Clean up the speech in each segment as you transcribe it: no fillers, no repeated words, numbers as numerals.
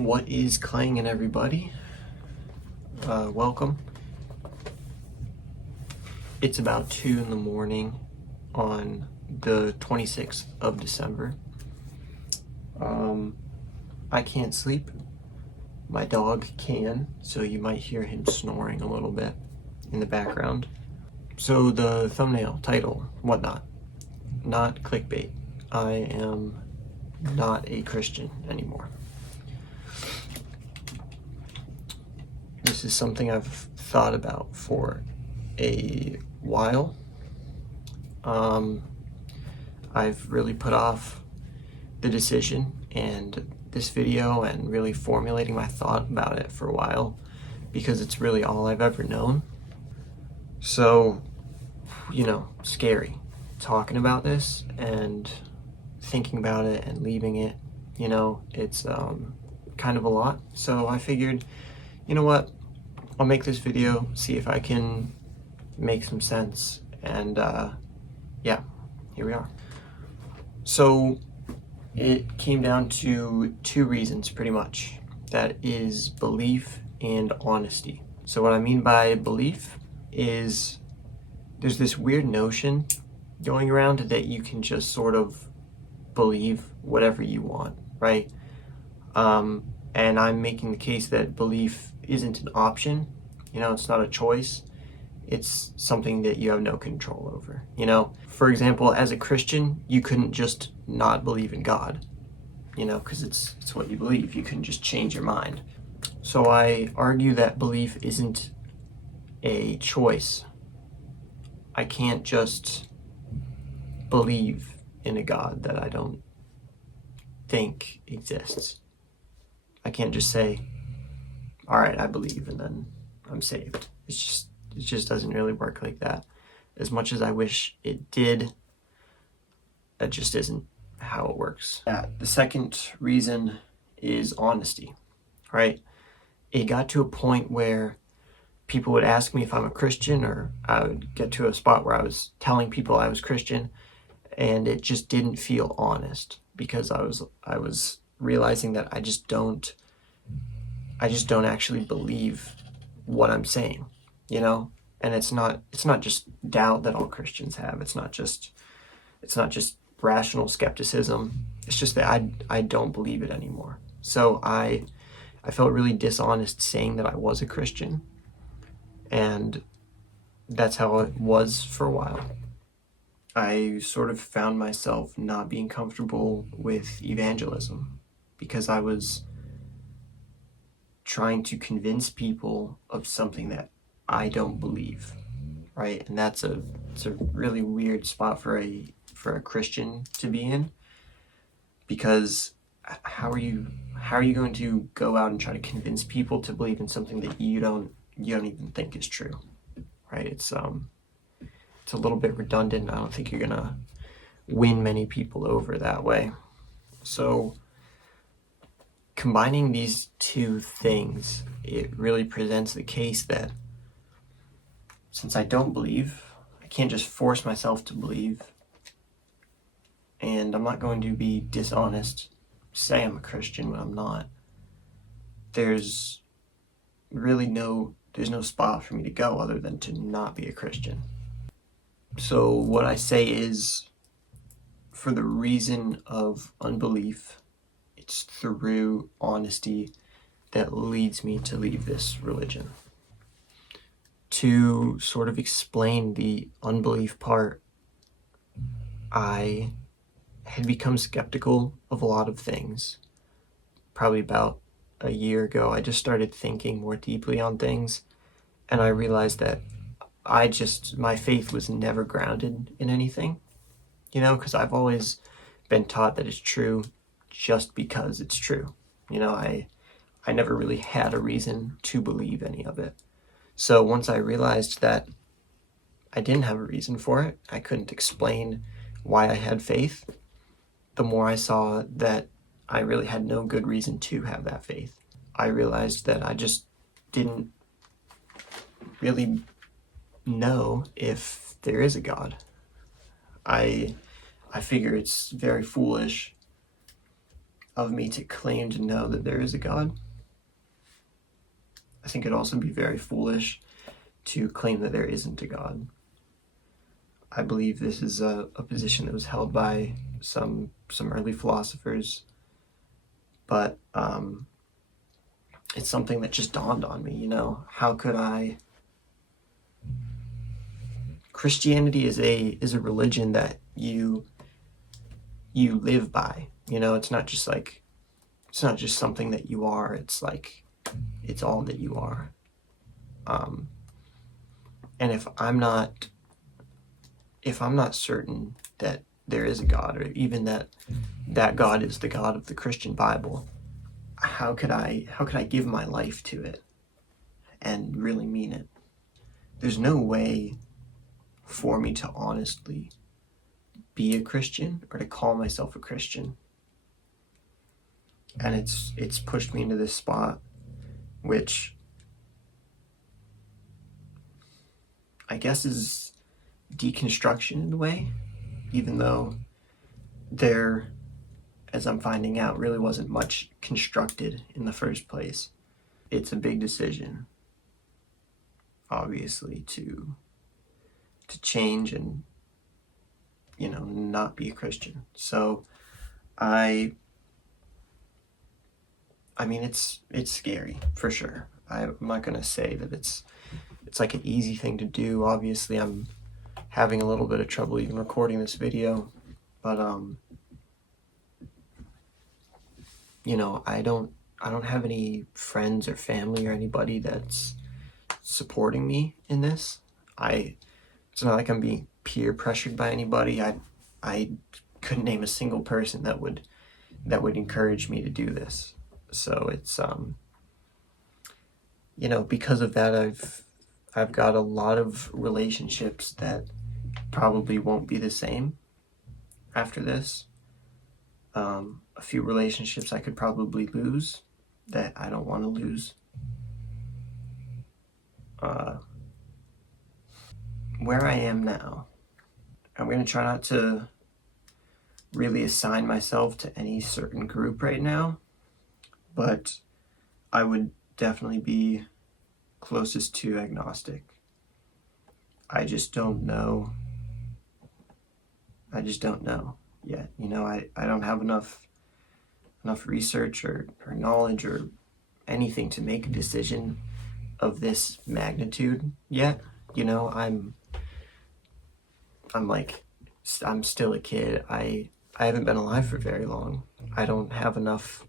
What is clanging, everybody? Welcome. It's about 2 in the morning on the 26th of December. I can't sleep. My dog can, so you might hear him snoring a little bit in the background. So the thumbnail, title, whatnot, not clickbait. I am not a Christian anymore. This is something I've thought about for a while. I've really put off the decision and this video and really formulating my thought about it for a while because it's really all I've ever known. So, scary talking about this and thinking about it and leaving it, it's kind of a lot. So I figured, you know what, I'll make this video, see if I can make some sense, and yeah, here we are. So it came down to two reasons pretty much. That is belief and honesty. So what I mean by belief is there's this weird notion going around that you can just sort of believe whatever you want, right? And I'm making the case that belief isn't an option, it's not a choice. It's something that you have no control over, For example, as a Christian, you couldn't just not believe in God, because it's what you believe. You couldn't just change your mind. So I argue that belief isn't a choice. I can't just believe in a God that I don't think exists. I can't just say, all right, I believe, and then I'm saved. It just doesn't really work like that. As much as I wish it did, that just isn't how it works. The second reason is honesty, right? It got to a point where people would ask me if I'm a Christian, or I would get to a spot where I was telling people I was Christian, and it just didn't feel honest because I was realizing that I just don't actually believe what I'm saying, and it's not just doubt that all Christians have. It's not just rational skepticism. It's just that I don't believe it anymore. So I felt really dishonest saying that I was a Christian, and that's how it was for a while. I sort of found myself not being comfortable with evangelism because I was trying to convince people of something that I don't believe, right? And it's a really weird spot for a Christian to be in, because how are you going to go out and try to convince people to believe in something that you don't even think is true, right? It's a little bit redundant. I don't think you're gonna win many people over that way. So combining these two things, it really presents the case that since I don't believe, I can't just force myself to believe, and I'm not going to be dishonest, say I'm a Christian when I'm not. There's no spot for me to go other than to not be a Christian. So what I say is, for the reason of unbelief, it's through honesty that leads me to leave this religion. To sort of explain the unbelief part, I had become skeptical of a lot of things. Probably about a year ago, I just started thinking more deeply on things, and I realized that my faith was never grounded in anything, because I've always been taught that it's true just because it's true. I never really had a reason to believe any of it. So once I realized that I didn't have a reason for it, I couldn't explain why I had faith, the more I saw that I really had no good reason to have that faith. I realized that I just didn't really know if there is a God. I figure it's very foolish of me to claim to know that there is a God. I think it'd also be very foolish to claim that there isn't a God. I believe this is a position that was held by some early philosophers, but it's something that just dawned on me, how could I... Christianity is a religion that you live by, it's not just something that you are, it's all that you are. And if I'm not certain that there is a God, or even that God is the God of the Christian Bible, how could I give my life to it and really mean it? There's no way for me to honestly be a Christian or to call myself a Christian. And it's pushed me into this spot, which I guess is deconstruction in a way, even though there, as I'm finding out, really wasn't much constructed in the first place. It's a big decision, obviously, to change and, not be a Christian. So I mean, it's scary, for sure. I'm not going to say that it's like an easy thing to do. Obviously, I'm having a little bit of trouble even recording this video, but I don't have any friends or family or anybody that's supporting me in this. It's not like I'm being peer pressured by anybody. I couldn't name a single person that would encourage me to do this. So it's because of that, I've got a lot of relationships that probably won't be the same after this. A few relationships I could probably lose that I don't want to lose. Where I am now, I'm going to try not to really assign myself to any certain group right now, but I would definitely be closest to agnostic. I just don't know yet. I don't have enough research or knowledge or anything to make a decision of this magnitude yet. I'm still a kid. I haven't been alive for very long. I don't have enough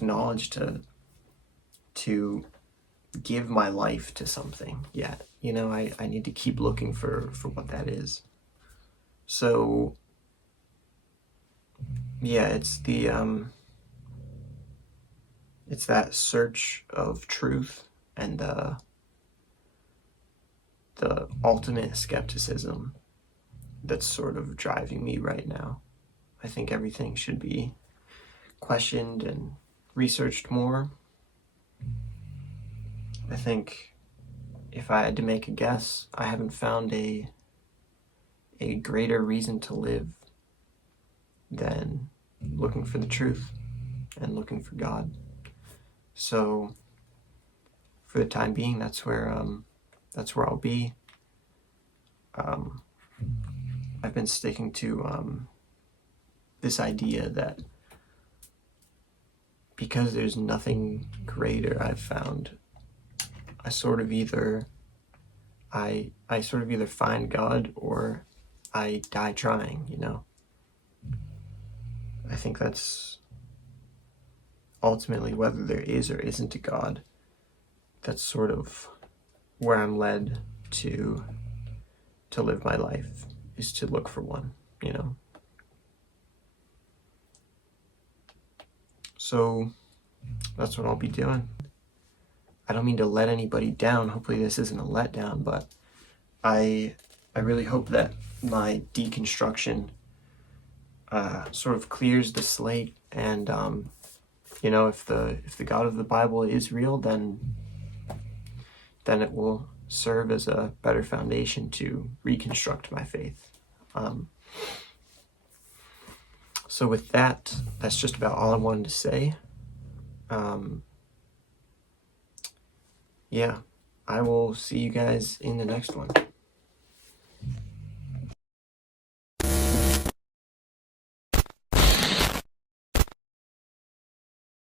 knowledge to give my life to something yet. I need to keep looking for what that is. So yeah, it's that search of truth and the ultimate skepticism that's sort of driving me right now. I think everything should be questioned and researched more. I think if I had to make a guess, I haven't found a greater reason to live than looking for the truth and looking for God. So for the time being, that's where I'll be. I've been sticking to this idea that because there's nothing greater, I've found, I sort of either find God or I die trying, I think that's ultimately, whether there is or isn't a God, that's sort of where I'm led to live my life, is to look for one, So that's what I'll be doing. I don't mean to let anybody down. Hopefully this isn't a letdown, but I really hope that my deconstruction sort of clears the slate, and if the God of the Bible is real, then it will serve as a better foundation to reconstruct my faith. So with that, that's just about all I wanted to say. Yeah, I will see you guys in the next one.